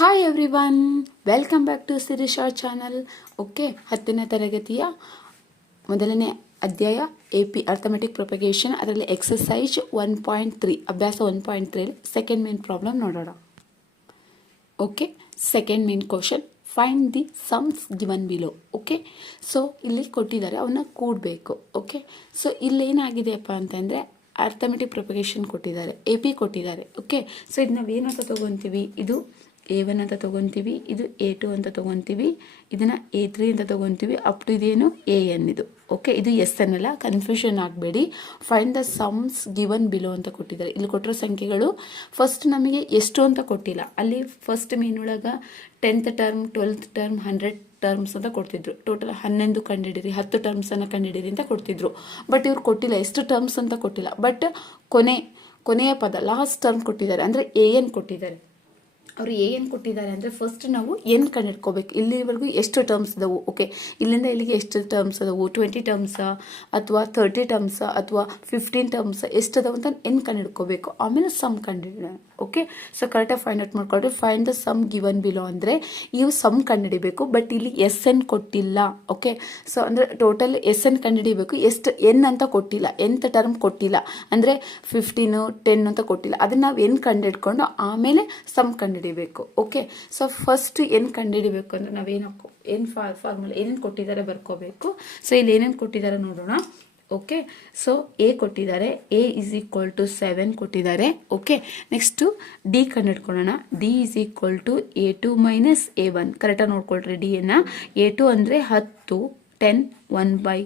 Hi everyone welcome back to Sirisha channel okay ಹತ್ತನೇ ತರಗತಿಯ ಮೊದಲನೇ ಅಧ್ಯಾಯ ಎ ಪಿ ಅರ್ಥಮೆಟಿಕ್ ಪ್ರೊಪಗೇಷನ್ ಅದರಲ್ಲಿ ಎಕ್ಸಸೈಜ್ ಒನ್ ಪಾಯಿಂಟ್ ತ್ರೀ ಅಭ್ಯಾಸ one point three second main problem ನೋಡೋಣ. Okay second main question find the sums given below okay so ಇಲ್ಲಿ ಕೊಟ್ಟಿದ್ದಾರೆ, ಅವನ್ನ ಕೂಡಬೇಕು. ಓಕೆ ಸೊ ಇಲ್ಲೇನಾಗಿದೆಯಪ್ಪ ಅಂತಂದರೆ ಅರ್ಥಮೆಟಿಕ್ ಪ್ರೊಪಗೇಷನ್ ಕೊಟ್ಟಿದ್ದಾರೆ ಎ ಪಿ ಕೊಟ್ಟಿದ್ದಾರೆ. ಓಕೆ ಸೊ ಇದು ನಾವು ಏನಂತ ತೊಗೊತೀವಿ? ಇದು ಎ ಒನ್ ಅಂತ ತೊಗೊತೀವಿ, ಇದು ಎ ಟು ಅಂತ ತೊಗೊತೀವಿ, ಇದನ್ನು ಎ ತ್ರೀ ಅಂತ ತೊಗೊತೀವಿ ಅಪ್ ಟು ಇದೇನು ಎ ಎನ್ ಇದು. ಓಕೆ ಇದು ಎಸ್ ಎನ್ ಅಲ್ಲ ಕನ್ಫ್ಯೂಷನ್ ಆಗಬೇಡಿ. Find the sums given below ಅಂತ ಕೊಟ್ಟಿದ್ದಾರೆ. ಇಲ್ಲಿ ಕೊಟ್ಟಿರೋ ಸಂಖ್ಯೆಗಳು ಫಸ್ಟ್ ನಮಗೆ ಎಷ್ಟು ಅಂತ ಕೊಟ್ಟಿಲ್ಲ. ಅಲ್ಲಿ first ಮೀನೊಳಗ tenth term twelfth term hundred terms ಅಂತ ಕೊಡ್ತಿದ್ರು. ಟೋಟಲ್ ಹನ್ನೊಂದು ಕಂಡಿಡಿರಿ ಹತ್ತು ಟರ್ಮ್ಸನ್ನು ಕಂಡಿಡೀರಿ ಅಂತ ಕೊಡ್ತಿದ್ರು. ಬಟ್ ಇವ್ರು ಕೊಟ್ಟಿಲ್ಲ, ಎಷ್ಟು ಟರ್ಮ್ಸ್ ಅಂತ ಕೊಟ್ಟಿಲ್ಲ. ಬಟ್ ಕೊನೆ, ಕೊನೆಯ ಪದ ಲಾಸ್ಟ್ ಟರ್ಮ್ ಕೊಟ್ಟಿದ್ದಾರೆ. ಅಂದರೆ ಎ ಎನ್ ಕೊಟ್ಟಿದ್ದಾರೆ. ಅವರು ಏನು ಕೊಟ್ಟಿದ್ದಾರೆ ಅಂದರೆ ಫಸ್ಟ್ ನಾವು ಎನ್ ಕಂಡಿಡ್ಕೋಬೇಕು ಇಲ್ಲಿವರೆಗೂ ಎಷ್ಟು ಟರ್ಮ್ಸ್ ಇದಾವೆ? ಓಕೆ ಇಲ್ಲಿಂದ ಇಲ್ಲಿಗೆ ಎಷ್ಟು ಟರ್ಮ್ಸ್ ಅದಾವು ಟ್ವೆಂಟಿ ಟರ್ಮ್ಸ ಅಥವಾ ತರ್ಟಿ ಟರ್ಮ್ಸ ಅಥವಾ ಫಿಫ್ಟೀನ್ ಟರ್ಮ್ಸ್ ಎಷ್ಟು ಅದಾವು ಅಂತ ಎನ್ ಕಂಡಿಡ್ಕೋಬೇಕು ಆಮೇಲೆ ಸಮ್ ಕಂಡಿಡೋಣ ಓಕೆ? ಸೊ ಕರೆಕ್ಟಾಗಿ ಫೈಂಡ್ ಔಟ್ ಮಾಡ್ಕೊಳ್ರಿ. Find the sum given below ಅಂದರೆ ಇವು ಸಮ್ ಕಂಡುಹಿಡಿಬೇಕು ಬಟ್ ಇಲ್ಲಿ ಎಸ್ ಎನ್ ಕೊಟ್ಟಿಲ್ಲ ಓಕೆ ಸೊ ಅಂದರೆ ಟೋಟಲ್ ಎಸ್ ಎನ್ ಕಂಡುಹಿಡಿಬೇಕು. ಎಷ್ಟು ಎನ್ ಅಂತ ಕೊಟ್ಟಿಲ್ಲ ಎಂಥ ಟರ್ಮ್ ಕೊಟ್ಟಿಲ್ಲ, ಅಂದರೆ ಫಿಫ್ಟೀನು ಟೆನ್ ಅಂತ ಕೊಟ್ಟಿಲ್ಲ. ಅದನ್ನು ನಾವು ಎನ್ ಕಂಡುಹಿಡ್ಕೊಂಡು ಆಮೇಲೆ ಸಮ್ ಕಂಡುಹಿಡಿಬೇಕು ಓಕೆ ಸೊ ಫಸ್ಟ್ ಎನ್ ಕಂಡುಹಿಡಿಬೇಕು ಅಂದರೆ ನಾವೇನು ಏನು ಫಾರ್ಮುಲಾ ಏನೇನು ಕೊಟ್ಟಿದ್ದಾರೆ ಬರ್ಕೋಬೇಕು. ಸೊ ಇಲ್ಲಿ ಏನೇನು ಕೊಟ್ಟಿದ್ದಾರೆ ನೋಡೋಣ. ಓಕೆ ಸೊ ಎ ಕೊಟ್ಟಿದ್ದಾರೆ A is equal to seven ಕೊಟ್ಟಿದ್ದಾರೆ. Okay next D ಕಂಡಿಡ್ಕೊಳ್ಳೋಣ D is equal to A two minus A one ಕರೆಕ್ಟಾಗಿ ನೋಡ್ಕೊಳ್ರಿ ಡಿಯನ್ನು ಎ ಟು ಅಂದರೆ ಹತ್ತು ten one by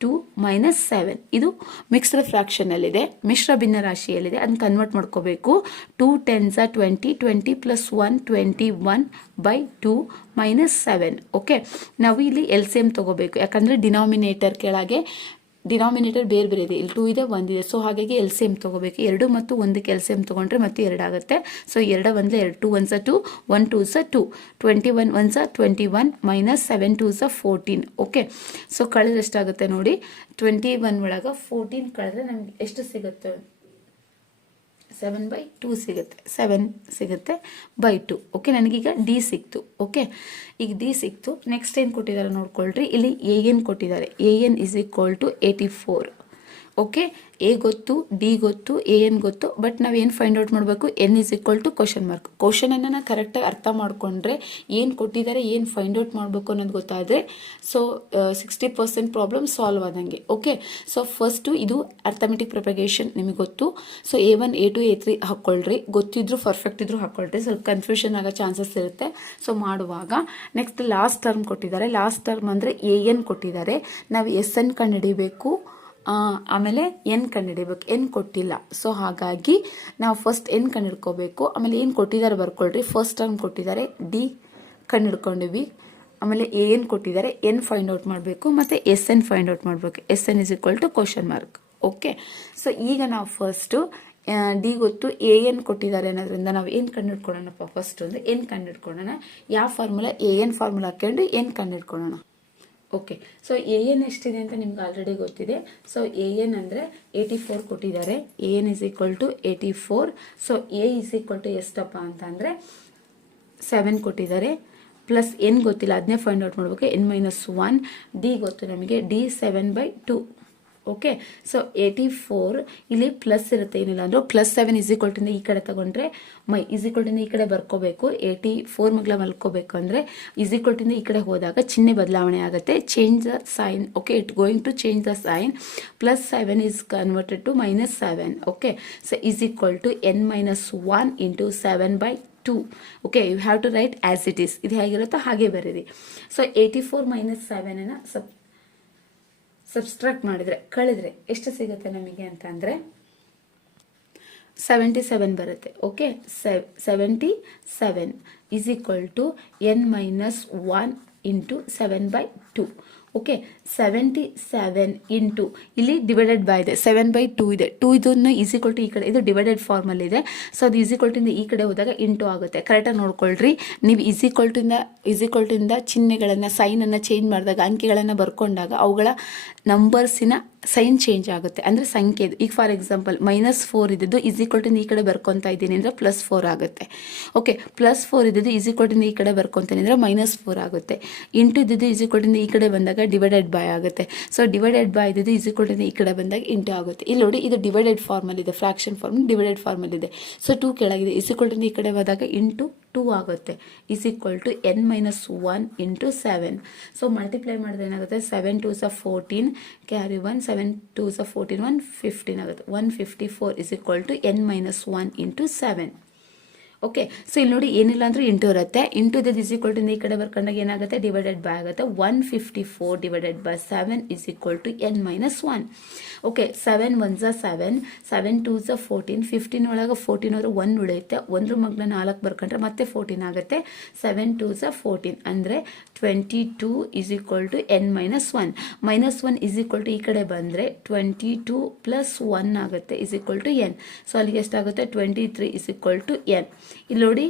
two minus seven ಇದು ಮಿಕ್ಸ್ಡ್ ಫ್ರಾಕ್ಷನಲ್ಲಿದೆ ಮಿಶ್ರ ಭಿನ್ನ ರಾಶಿಯಲ್ಲಿದೆ. ಅದನ್ನ ಕನ್ವರ್ಟ್ ಮಾಡ್ಕೋಬೇಕು. Two tens twenty twenty plus one twenty one by two minus seven okay ನಾವು ಇಲ್ಲಿ ಎಲ್ ಸಿ ಎಂ ತೊಗೋಬೇಕು. ಯಾಕಂದರೆ ಡಿನಾಮಿನೇಟರ್ ಕೆಳಗೆ ಡಿನಾಮಿನೇಟರ್ ಬೇರೆ ಬೇರೆ ಇದೆ. ಇಲ್ಲಿ ಟೂ ಇದೆ ಒಂದಿದೆ ಸೊ ಹಾಗಾಗಿ ಎಲ್ ಸಿ ಎಂ ತೊಗೋಬೇಕು. ಎರಡು ಮತ್ತು ಒಂದಕ್ಕೆ ಎಲ್ ಸಿ ಎಂ ತೊಗೊಂಡ್ರೆ ಮತ್ತೆ ಎರಡಾಗುತ್ತೆ ಸೊ ಎರಡು ಒಂದಲೇ ಎರಡು. Two ones two one twos two twenty one ones twenty one minus seven twos fourteen okay so ಕಳೆದ್ರೆ ಎಷ್ಟಾಗುತ್ತೆ ನೋಡಿ? ಟ್ವೆಂಟಿ ಒನ್ ಒಳಗೆ ಫೋರ್ಟೀನ್ ಕಳೆದ್ರೆ ನಮ್ಗೆ ಎಷ್ಟು ಸಿಗುತ್ತೆ? ಸೆವೆನ್ ಬೈ ಟೂ ಸಿಗುತ್ತೆ. ಸೆವೆನ್ ಸಿಗುತ್ತೆ ಬೈ ಟು ಓಕೆ ನನಗೀಗ ಡಿ ಸಿಕ್ತು. ಓಕೆ ಈಗ ಡಿ ಸಿಕ್ತು. ನೆಕ್ಸ್ಟ್ ಏನು ಕೊಟ್ಟಿದ್ದಾರೆ ನೋಡ್ಕೊಳ್ರಿ. ಇಲ್ಲಿ ಎ ಎನ್ ಕೊಟ್ಟಿದ್ದಾರೆ. A N is equal to eighty four okay, A ಗೊತ್ತು, ಬಿ ಗೊತ್ತು, ಎ ಎನ್ ಗೊತ್ತು, ಬಟ್ ನಾವು ಏನು ಫೈಂಡ್ ಔಟ್ ಮಾಡಬೇಕು? N is equal to question mark ಕ್ವಶನನ್ನು ನಾವು ಕರೆಕ್ಟಾಗಿ ಅರ್ಥ ಮಾಡಿಕೊಂಡ್ರೆ ಏನು ಕೊಟ್ಟಿದ್ದಾರೆ ಏನು ಫೈಂಡ್ ಔಟ್ ಮಾಡಬೇಕು ಅನ್ನೋದು ಗೊತ್ತಾದರೆ so sixty percent problem solve ಆದಂಗೆ. ಓಕೆ ಸೊ ಫಸ್ಟು ಇದು ಅರ್ಥಮೆಟಿಕ್ ಪ್ರೊಪಗೇಷನ್ ನಿಮಗೆ ಗೊತ್ತು. So A one A two A three ಹಾಕ್ಕೊಳ್ರಿ ಗೊತ್ತಿದ್ರು ಪರ್ಫೆಕ್ಟ್ ಇದ್ರು ಹಾಕ್ಕೊಳ್ರಿ ಸ್ವಲ್ಪ ಕನ್ಫ್ಯೂಷನ್ ಆಗೋ ಚಾನ್ಸಸ್ ಇರುತ್ತೆ. ಸೊ ಮಾಡುವಾಗ ನೆಕ್ಸ್ಟ್ ಲಾಸ್ಟ್ ಟರ್ಮ್ ಕೊಟ್ಟಿದ್ದಾರೆ. ಲಾಸ್ಟ್ ಟರ್ಮ್ ಅಂದರೆ ಎ ಎನ್ ಕೊಟ್ಟಿದ್ದಾರೆ. ನಾವು ಎಸ್ ಎನ್ ಕಂಡುಹಿಡಿಬೇಕು ಆಮೇಲೆ ಎನ್ ಕಂಡುಹಿಡಿಬೇಕು ಎನ್ ಕೊಟ್ಟಿಲ್ಲ. ಸೊ ಹಾಗಾಗಿ ನಾವು ಫಸ್ಟ್ ಎನ್ ಕಂಡುಹಿಡ್ಕೋಬೇಕು ಆಮೇಲೆ ಏನು ಕೊಟ್ಟಿದ್ದಾರೆ ಬರ್ಕೊಳ್ರಿ. ಫಸ್ಟ್ ಟರ್ಮ್ ಕೊಟ್ಟಿದ್ದಾರೆ ಡಿ ಕಂಡುಹಿಡ್ಕೊಂಡಿವಿ ಆಮೇಲೆ ಎ ಎನ್ ಕೊಟ್ಟಿದ್ದಾರೆ. ಎನ್ ಫೈಂಡ್ ಔಟ್ ಮಾಡಬೇಕು. ಮತ್ತು ಎಸ್ ಎನ್ ಫೈಂಡ್ ಔಟ್ ಮಾಡಬೇಕು. S N is equal to question mark okay so ಈಗ ನಾವು ಫಸ್ಟು ಡಿ ಗೊತ್ತು ಎ ಎನ್ ಕೊಟ್ಟಿದ್ದಾರೆ ಅನ್ನೋದ್ರಿಂದ ನಾವು ಏನು ಹಿಡ್ಕೊಳ್ಳೋಣಪ್ಪ ಫಸ್ಟ್ ಅಂದರೆ ಕಂಡು ಹಿಡ್ಕೊಳ್ಳೋಣ ಯಾವ ಫಾರ್ಮುಲಾ ಎ ಎನ್ ಫಾರ್ಮುಲಾ ಹಾಕೊಂಡು ಕಂಡು ಕಂಡುಹಿಡ್ಕೊಳ್ಳೋಣ ಓಕೆ ಸೊ ಎ ಎನ್ ಎಷ್ಟಿದೆ ಅಂತ ನಿಮ್ಗೆ ಆಲ್ರೆಡಿ ಗೊತ್ತಿದೆ. ಸೊ ಎ ಎನ್ ಅಂದರೆ ಏಯ್ಟಿ ಫೋರ್ ಕೊಟ್ಟಿದ್ದಾರೆ. A N is equal to eighty four so A is equal to ಎಷ್ಟಪ್ಪ ಅಂತ ಅಂದರೆ ಸೆವೆನ್ ಕೊಟ್ಟಿದ್ದಾರೆ. ಪ್ಲಸ್ ಎನ್ ಗೊತ್ತಿಲ್ಲ. ಅದನ್ನೇ ಫೈಂಡ್ ಔಟ್ ಮಾಡಬೇಕು. ಎನ್ ಮೈನಸ್ ಒನ್ ಡಿ ಗೊತ್ತು ನಮಗೆ. D seven by two okay so eighty four ಇಲ್ಲಿ ಪ್ಲಸ್ ಇರುತ್ತೆ, ಏನಿಲ್ಲ ಅಂದರೂ ಪ್ಲಸ್ ಸೆವೆನ್ ಇಸ್ ಕೊಟ್ಟಿಂದ ಈ ಕಡೆ ತಗೊಂಡ್ರೆ ಮೈ ಇಸ್ ಕೊಟ್ಟಿಂದ ಈ ಕಡೆ ಬರ್ಕೋಬೇಕು ಏಯ್ಟಿ ಫೋರ್ ಮಗ್ಲ ಮಲ್ಕೋಬೇಕು ಅಂದರೆ ಇಸ್ ಕೊಟ್ಟಿಂದ ಈ ಕಡೆ ಹೋದಾಗ ಚಿಹ್ನೆ ಬದಲಾವಣೆ ಆಗುತ್ತೆ change the sign okay it going to change the sign plus seven is converted to minus seven okay so is equal to N minus one into seven by two okay you have to write as it is ಇದು ಹೇಗಿರುತ್ತೋ ಹಾಗೆ ಬರೀರಿ. So eighty four minus ಸೆವೆನನ್ನು sub subtract ಮಾಡಿದರೆ, ಕಳೆದ್ರೆ ಎಷ್ಟು ಸಿಗುತ್ತೆ ನಮಗೆ ಅಂತ ಅಂದರೆ ಸೆವೆಂಟಿ ಸೆವೆನ್ ಬರುತ್ತೆ. Okay seventy seven is equal to N minus one into seven by two okay seventy seven into ಇಲ್ಲಿ ಡಿವೈಡೆಡ್ ಬೈ ಇದೆ ಸೆವೆನ್ ಬೈ ಟೂ ಇದೆ. ಟೂ ಇದನ್ನು ಈಸಿಕ್ವಲ್ ಟು ಈ ಕಡೆ, ಇದು ಡಿವೈಡೆಡ್ ಫಾರ್ಮಲ್ಲಿದೆ ಸೊ ಅದು ಈಸಿಕ್ವಲ್ ಟು ಇಂದ ಈ ಕಡೆ ಹೋದಾಗ ಇಂಟು ಆಗುತ್ತೆ. ಕರೆಕ್ಟಾಗಿ ನೋಡ್ಕೊಳ್ರಿ. ನೀವು ಈಸಿಕ್ವಲ್ಟಿಂದ ಟು ಇಂದ ಈಸಿಕ್ವಲ್ ಟು ಇಂದ ಚಿಹ್ನೆಗಳನ್ನು ಸೈನನ್ನು ಚೇಂಜ್ ಮಾಡಿದಾಗ, ಅಂಕಿಗಳನ್ನು ಬರ್ಕೊಂಡಾಗ ಅವುಗಳ ನಂಬರ್ಸಿನ ಸೈನ್ ಚೇಂಜ್ ಆಗುತ್ತೆ. ಅಂದರೆ ಸಂಖ್ಯೆ. ಈಗ ಫಾರ್ ಎಕ್ಸಾಂಪಲ್ ಮೈನಸ್ ಫೋರ್ ಇದ್ದಿದ್ದು ಈಸ್ ಟು ಈ ಕಡೆ ಬರ್ಕೊತಾ ಇದ್ದೀನಿ ಅಂದರೆ ಪ್ಲಸ್ ಫೋರ್ ಆಗುತ್ತೆ. ಓಕೆ ಪ್ಲಸ್ ಫೋರ್ ಇದ್ದಿದ್ದು ಈಸ್ ಟು ಈ ಕಡೆ ಬರ್ಕೊತೀನಿ ಅಂದರೆ ಮೈನಸ್ ಫೋರ್ ಆಗುತ್ತೆ. ಇಂಟು ಇದ್ದಿದ್ದು ಈಸ್ ಟು ಈ ಕಡೆ ಬಂದಾಗ ಡಿವೈಡೆಡ್ ಬೈ ಆಗುತ್ತೆ. ಸೊ ಡಿವೈಡೆಡ್ ಬೈ ಇದ್ದಿದ್ದು ಈಸ್ ಟು ಈ ಕಡೆ ಬಂದಾಗ ಇಂಟು ಆಗುತ್ತೆ. ಇಲ್ಲಿ ನೋಡಿ, ಇದು ಡಿವೈಡೆಡ್ ಫಾರ್ಮಲ್ಲಿದೆ ಫ್ರಾಕ್ಷನ್ ಫಾರ್ಮ್ ಡಿವೈಡೆಡ್ ಫಾರ್ಮಲ್ಲಿದೆ ಸೊ ಟೂ ಕೆಳಗಿದೆ. ಈಸ್ ಟು ಈ ಕಡೆ ಹೋದಾಗ ಇಂಟು ಟೂ ಆಗುತ್ತೆ. Is equal to N minus one into seven so multiply ಮಾಡಿದ್ರೆ ಏನಾಗುತ್ತೆ? Seven twos fourteen carry one seven twos fourteen one fifteen ಆಗುತ್ತೆ. One fifty four is equal to N minus one into seven okay so ಇಲ್ಲಿ ನೋಡಿ ಏನಿಲ್ಲ ಅಂದ್ರೆ into ಇರುತ್ತೆ. Into the is equal to ಈ ಕಡೆ ಬರ್ಕೊಂಡಾಗ ಏನಾಗುತ್ತೆ? ಡಿವೈಡೆಡ್ ಬೈ ಆಗುತ್ತೆ. One fifty four divided by seven is equal to N minus one okay seven ones seven seven twos fourteen fifteen ಒಳಗೆ ಫೋರ್ಟೀನ್ ಅವರು ಒನ್ ಉಳಿಯುತ್ತೆ. ಒಂದ್ರ ಮಗ್ನ ನಾಲ್ಕು ಬರ್ಕೊಂಡ್ರೆ ಮತ್ತೆ ಫೋರ್ಟೀನ್ ಆಗುತ್ತೆ. ಸೆವೆನ್ ಟೂ ಝ ಫೋರ್ಟೀನ್ ಅಂದರೆ twenty two is equal to N minus one minus one is equal to ಈ ಕಡೆ ಬಂದರೆ ಟ್ವೆಂಟಿ ಟೂ ಪ್ಲಸ್ ಒನ್ ಆಗುತ್ತೆ is equal to N so ಅಲ್ಲಿಗೆ ಎಷ್ಟಾಗುತ್ತೆ? Twenty three is equal to N ಇಲ್ಲಿ ನೋಡಿ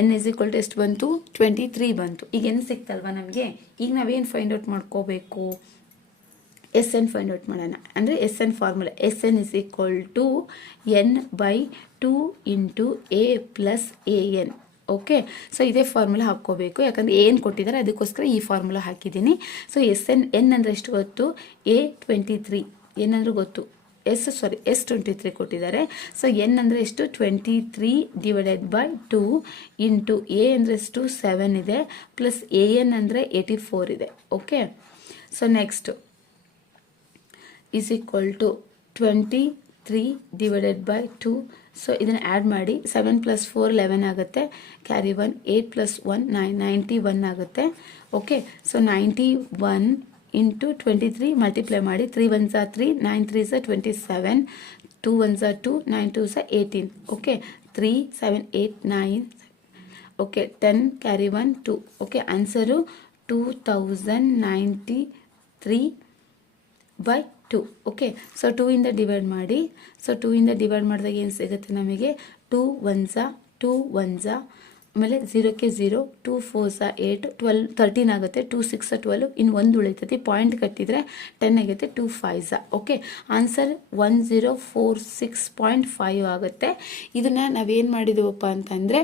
N is equal to ಎಷ್ಟು ಬಂತು? ಟ್ವೆಂಟಿ ತ್ರೀ ಬಂತು. ಈಗ ಏನು ಸಿಕ್ತಲ್ವ ನಮಗೆ? ಈಗ ನಾವೇನು ಫೈಂಡ್ ಔಟ್ ಮಾಡ್ಕೋಬೇಕು? ಎಸ್ ಎನ್ ಫೈಂಡ್ ಔಟ್ ಮಾಡೋಣ. ಅಂದರೆ S N formula S N is equal to N by two into A plus A N okay so ಇದೇ ಫಾರ್ಮುಲಾ ಹಾಕ್ಕೋಬೇಕು. ಯಾಕಂದರೆ ಏನು ಕೊಟ್ಟಿದ್ದಾರೆ, ಅದಕ್ಕೋಸ್ಕರ ಈ ಫಾರ್ಮುಲಾ ಹಾಕಿದ್ದೀನಿ. ಸೊ ಎಸ್ ಎನ್ ಎನ್ ಅಂದರೆ ಎಷ್ಟು ಗೊತ್ತು? ಎ ಟ್ವೆಂಟಿ ತ್ರೀ ಏನಂದ್ರೂ ಗೊತ್ತು. S sorry S twenty three ಕೊಟ್ಟಿದ್ದಾರೆ. ಸೊ ಎನ್ ಅಂದರೆ ಎಷ್ಟು? Twenty three divided by two into a ಅಂದರೆ ಎಷ್ಟು? ಸೆವೆನ್ ಇದೆ. ಪ್ಲಸ್ ಎ ಎನ್ ಅಂದರೆ ಏಯ್ಟಿ ಫೋರ್ ಇದೆ. Okay so next is equal to twenty three divided by two so ಇದನ್ನು add ಮಾಡಿ. ಸೆವೆನ್ ಪ್ಲಸ್ ಫೋರ್ ಲೆವೆನ್ ಆಗುತ್ತೆ. Carry one eight plus one nine ninety one ಆಗುತ್ತೆ. Okay so ninety one into twenty three multiply ಮಾಡಿ three one ಝಾ three nine three ಝಾ twenty seven two one ಝಾ two nine two Jha eighteen okay three seven eight nine okay ten carry one two okay answer two thousand ninety three by two okay so two ಇಂದ divide ಮಾಡಿ. So two ಇಂದ divide ಮಾಡಿದಾಗ ಏನು ಸಿಗುತ್ತೆ ನಮಗೆ? Two one ಝಾ two one ಝಾ ಆಮೇಲೆ ಝೀರೋಕ್ಕೆ ಝೀರೋ, ಟೂ ಫೋರ್ ಸ ಏಯ್ಟ್ ಟ್ವೆಲ್ ತರ್ಟೀನ್ ಆಗುತ್ತೆ. ಟೂ ಸಿಕ್ಸ್ ಟ್ವೆಲ್ ಇನ್ನು ಒಂದು ಉಳಿತೈತಿ. ಪಾಯಿಂಟ್ ಕಟ್ಟಿದರೆ ಟೆನ್ ಆಗುತ್ತೆ two five okay answer one zero four six point five ಆಗುತ್ತೆ. ಇದನ್ನು ನಾವೇನು ಮಾಡಿದ್ದೀವಪ್ಪ ಅಂತಂದರೆ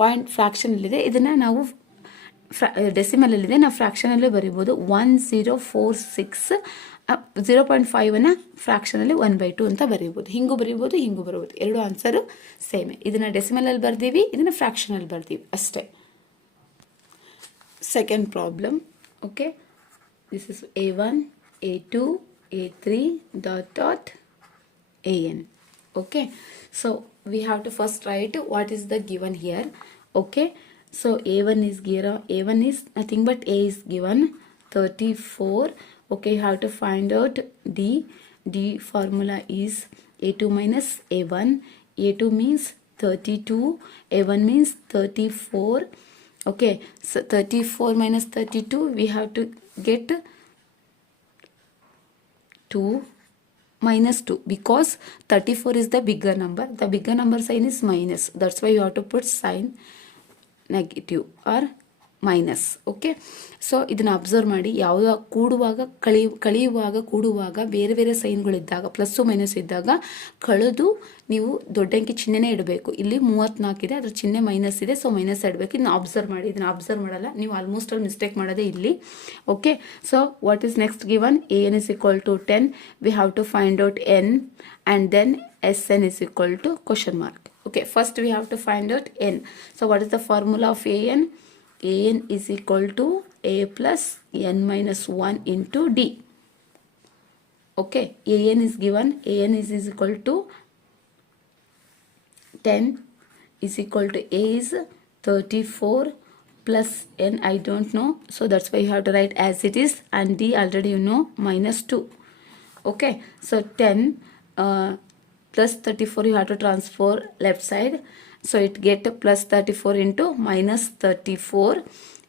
ಪಾಯಿಂಟ್ ಫ್ರಾಕ್ಷನಲ್ಲಿದೆ ಇದನ್ನು ನಾವು ಫ್ರಾ ಡೆಸಿಮಲಲ್ಲಿದೆ ನಾವು ಫ್ರಾಕ್ಷನಲ್ಲೇ ಬರಿಬೋದು. One zero four six zero point ಫೈವನ್ನು ಫ್ರಾಕ್ಷನಲ್ಲಿ ಒನ್ ಬೈ ಟು ಅಂತ ಬರೀಬೋದು. ಹಿಂಗೂ ಬರೀಬೋದು ಹಿಂಗೂ ಬರೀಬೋದು ಎರಡು ಆನ್ಸರು ಸೇಮೆ ಇದನ್ನು ಡೆಸಿಮಲಲ್ಲಿ ಬರ್ದೀವಿ, ಇದನ್ನು ಫ್ರಾಕ್ಷನಲ್ಲಿ ಬರ್ದೀವಿ ಅಷ್ಟೇ. Second problem okay this is a one a two a three dot dot a n okay so we have to first write what first write what is the given here, okay? So a1 is given a1 nothing but a a given given 34 okay have to find out d. D formula is a2 minus a1 a2 means 32 a1 means 34 okay so 34 minus 32 we have to get 2 minus 2 because 34 is the bigger number. The bigger number sign is minus. That's why you have to put sign negative or minus okay so ಇದನ್ನು observe ಮಾಡಿ ಯಾವುದೋ ಕೂಡುವಾಗ, ಕಳಿ, ಕಳೆಯುವಾಗ ಕೂಡುವಾಗ ಬೇರೆ ಬೇರೆ ಸೈನ್ಗಳಿದ್ದಾಗ plus minus ಇದ್ದಾಗ ಕಳೆದು ನೀವು ದೊಡ್ಡ ಅಂಕಿ ಚಿಹ್ನೆನೇ ಇಡಬೇಕು. ಇಲ್ಲಿ ಮೂವತ್ತ್ನಾಲ್ಕು ಇದೆ, ಅದ್ರ ಚಿಹ್ನೆ ಮೈನಸ್ ಇದೆ ಸೊ ಮೈನಸ್ ಇಡಬೇಕು. ಇದನ್ನ ಅಬ್ಸರ್ವ್ ಮಾಡಿ, ಇದನ್ನ ಅಬ್ಸರ್ವ್ ಮಾಡಲ್ಲ, ನೀವು ಆಲ್ಮೋಸ್ಟ್ ಅಲ್ಲಿ ಮಿಸ್ಟೇಕ್ ಮಾಡೋದೇ ಇಲ್ಲಿ okay so what is next given a n is equal to ten we have to find out n and then S n is equal to question mark okay first we have to find out n so what is the formula of a an an is equal to a plus n minus 1 into d. Okay an is given an is, is equal to 10 is equal to a is 34 plus n i don't know. So that's why you have to write as it is and d already you know minus 2 okay so 10 uh, plus 34 you have to transfer left side. So it get plus 34 into minus 34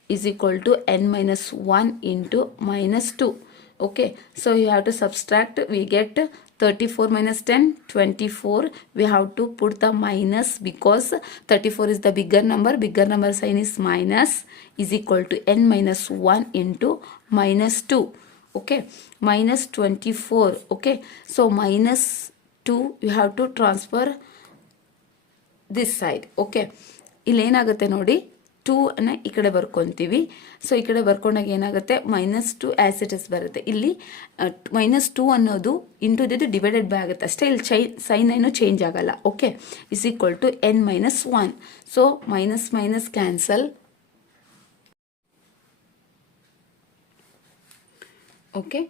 is equal to n minus 1 into minus 2 okay. So you have to subtract. We get 34 minus 10 24 we have to put the minus because 34 is the bigger number. Bigger number sign is minus is equal to n minus 1 into minus 2 okay. Minus 24 okay. So minus 2 you have to transfer this side okay ಇಲ್ಲೇನಾಗುತ್ತೆ ನೋಡಿ two ಅನ್ನ ಈ ಕಡೆ ಬರ್ಕೊತೀವಿ. So ಈ ಕಡೆ ಬರ್ಕೊಂಡಾಗ ಏನಾಗುತ್ತೆ? Minus two ಆಸಿಟಸ್ ಬರುತ್ತೆ. ಇಲ್ಲಿ ಮೈನಸ್ ಟೂ ಅನ್ನೋದು ಇಂಟು ಇದು ಡಿವೈಡೆಡ್ ಬೈ ಆಗುತ್ತೆ. ಅಷ್ಟೇ ಇಲ್ಲಿ ಚೈ ಸೈನ್ ಏನು ಚೇಂಜ್ ಆಗಲ್ಲ okay is equal to n minus one so minus minus cancel okay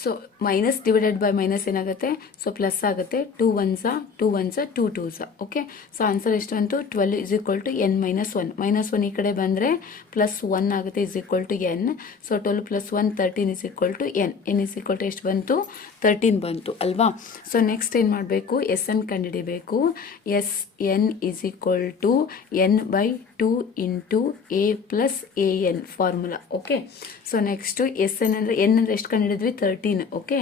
so minus divided by minus ಏನಾಗುತ್ತೆ? ಸೊ ಪ್ಲಸ್ ಆಗುತ್ತೆ. Two ones two ones two twos okay so answer ಎಷ್ಟು ಬಂತು twelve is equal to n minus one minus one ಈ ಕಡೆ ಬಂದರೆ plus one ಆಗುತ್ತೆ is equal to n so twelve plus one thirteen is equal to n n is equal to ಎಷ್ಟು ಬಂತು? Thirteen ಬಂತು, ಅಲ್ವಾ? ಸೊ ನೆಕ್ಸ್ಟ್ ಏನು ಮಾಡಬೇಕು? ಎಸ್ ಎನ್ ಕಂಡುಹಿಡಿಬೇಕು. S n is equal to n by two into a plus a n formula okay so next S n ಅಂದರೆ N ಅಂದರೆ ಎಷ್ಟು ಕಂಡುಹಿಡಿದ್ವಿ? Thirteen okay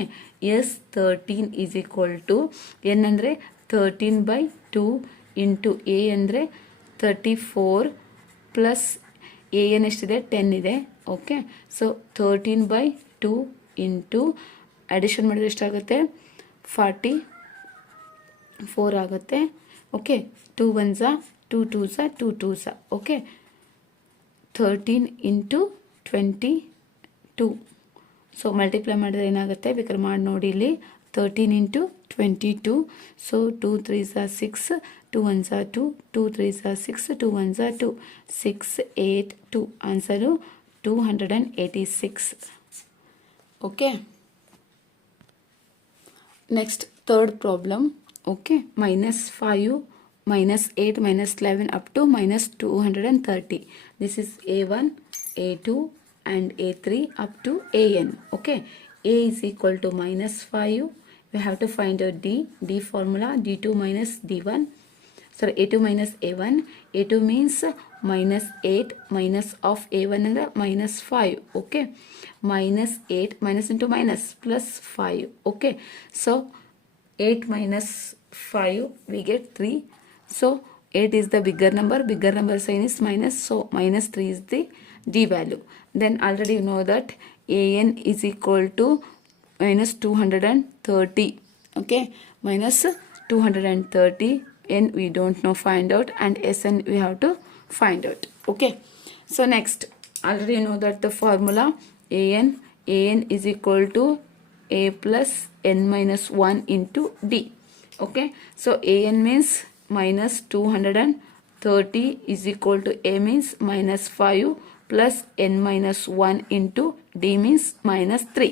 S thirteen is equal to ಏನಂದರೆ thirteen by two into a ಅಂದರೆ thirty four plus A ಏನೆಷ್ಟಿದೆ ten ಇದೆ okay so thirteen by two into addition ಮಾಡಿದ್ರೆ ಎಷ್ಟಾಗುತ್ತೆ? Forty four ಆಗುತ್ತೆ ಓಕೆ ಟೂ ಒನ್ ಝಾ ಟೂ ಟೂ ಝಾ two two Jha okay thirteen into twenty two so multiply ಮಾಡಿದ್ರೆ ಏನಾಗುತ್ತೆ? ಬೇಕಾದ್ರೆ ಮಾಡಿ ನೋಡಿ ಇಲ್ಲಿ thirteen into twenty two so two three Jha six two one ಝಾ ಟು ಟೂ ತ್ರೀ ಝಾ six two one Jha two six eight two answer two hundred and eighty six okay next, third problem. Okay? Minus 5 minus 8 minus 11 up to minus 230 this is a1 a2 and a3 up to an okay? A is equal to minus 5 we have to find out d d formula d2 minus d1 sorry a2 minus a1 a2 means minus 8 minus of a1 and minus 5 okay? Minus 8 minus into minus plus 5 okay? So 8 minus 5 we get 3 so 8 is the bigger number. Bigger number sign is minus so minus 3 is the d value then already you know that an is equal to minus 230 okay? Minus 230 n we don't know find out and sn we have to find out okay? So next already you know that the formula an an is equal to a plus n minus 1 into d okay? So an means minus 230 is equal to a means minus 5 plus n minus 1 into d means minus 3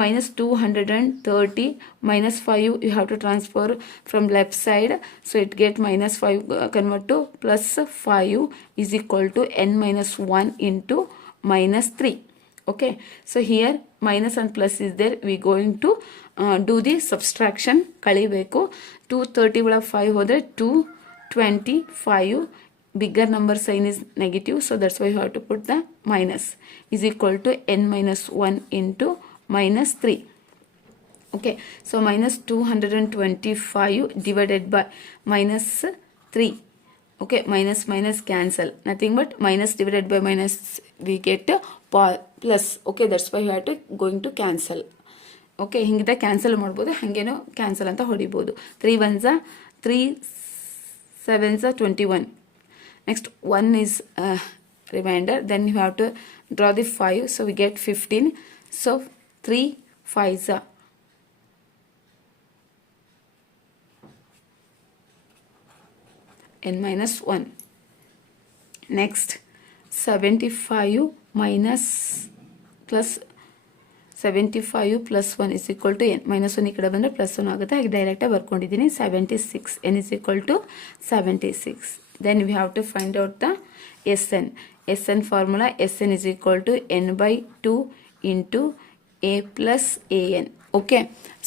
minus 230 minus 5 you have to transfer from left side. So it get minus 5 uh, convert to plus 5 is equal to n minus 1 into minus 3 okay. So here minus and plus is there. We going to uh, do the subtraction. Kalibeko 230 ಬಳ 5 ಹೋದರೆ 225 bigger number sign is negative so that's why you have to put the minus is equal to n minus 1 into minus 3 okay so minus 225 divided by minus 3 okay minus minus cancel nothing but minus divided by minus we get plus okay that's why you have to going to cancel okay okay ಹಿಂಗಿದೆ cancel ಮಾಡ್ಬೋದು ಹಾಗೇನೋ cancel ಅಂತ ಹೊಡಿಬೋದು three ones 3 7 twenty 21 next one is uh, remainder then you have to draw the 5 so we get 15 so 3 5 is uh, minus 1. Next, 75 minus plus 75 plus one is equal to n minus one ಈ ಕಡೆ ಬಂದರೆ plus one ಆಗುತ್ತೆ. ಹಾಗೆ ಡೈರೆಕ್ಟಾಗಿ ಬರ್ಕೊಂಡಿದ್ದೀನಿ. Seventy six n is equal to seventy six then we have to find out the S n S n formula S n is equal to n by two into a plus a n okay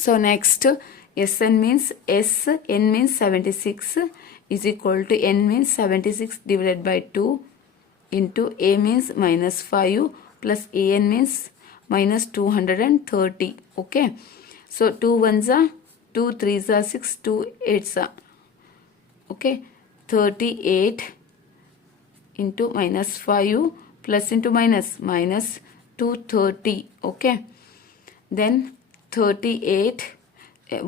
so next S n means S n means seventy six is equal to n means 76 divided by 2 into a means minus 5 plus an means minus 230 okay? So 2 ones are 2 threes are 6 2 eights are, okay? 38 into minus 5 plus into minus minus two thirty okay then thirty eight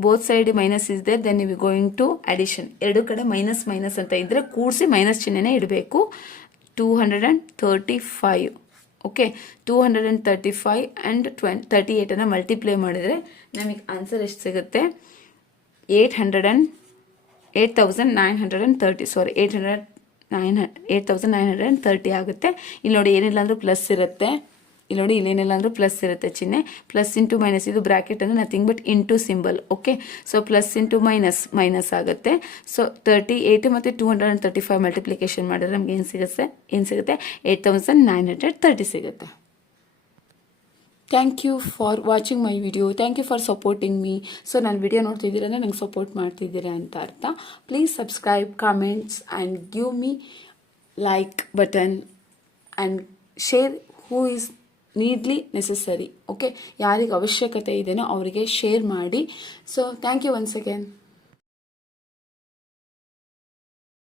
both side minus is there then ನೀವು going to addition ಎರಡು ಕಡೆ minus minus ಅಂತ ಇದ್ದರೆ ಕೂಡಿಸಿ minus ಚಿಹ್ನೆನೇ ಇಡಬೇಕು. Two hundred and thirty okay two hundred and thirty five and twenty thirty ಏಯ್ಟನ್ನು multiply ಮಾಡಿದರೆ ನಮಗೆ ಆನ್ಸರ್ ಎಷ್ಟು ಸಿಗುತ್ತೆ? Eight hundred and eight thousand nine hundred and thirty sorry eight hundred nine eight thousand nine hundred and thirty ಆಗುತ್ತೆ. ಇಲ್ಲಿ ನೋಡಿ ಏನಿಲ್ಲ ಅಂದರೂ plus ಇರುತ್ತೆ. ಇಲ್ಲಿ ನೋಡಿ, ಇಲ್ಲೇನಿಲ್ಲ ಅಂದರೂ ಪ್ಲಸ್ ಇರುತ್ತೆ ಚಿಹ್ನೆ. ಪ್ಲಸ್ ಇಂಟು ಮೈನಸ್ ಇದು ಬ್ರಾಕೆಟ್ ಅಂದರೆ nothing but into symbol okay so plus into minus minus ಆಗುತ್ತೆ. ಸೊ ತರ್ಟಿ ಏಯ್ಟ್ ಮತ್ತು two hundred and thirty five multiplication ಮಾಡಿದ್ರೆ ನಮ್ಗೆ ಏನು ಸಿಗುತ್ತೆ? ಏನು ಸಿಗುತ್ತೆ? Eight thousand nine hundred thirty ಸಿಗುತ್ತೆ. Thank you for watching my video thank you for supporting me so ನಾನು ವಿಡಿಯೋ ನೋಡ್ತಿದ್ದೀರ ಅಂದರೆ ನಂಗೆ ಸಪೋರ್ಟ್ ಮಾಡ್ತಿದ್ದೀರಾ ಅಂತ ಅರ್ಥ. Please subscribe comments and give me like button and share who is needy necessary okay ಯಾರಿಗೆ ಅವಶ್ಯಕತೆ ಇದೆಯೋ ಅವರಿಗೆ ಶೇರ್ ಮಾಡಿ. So thank you once again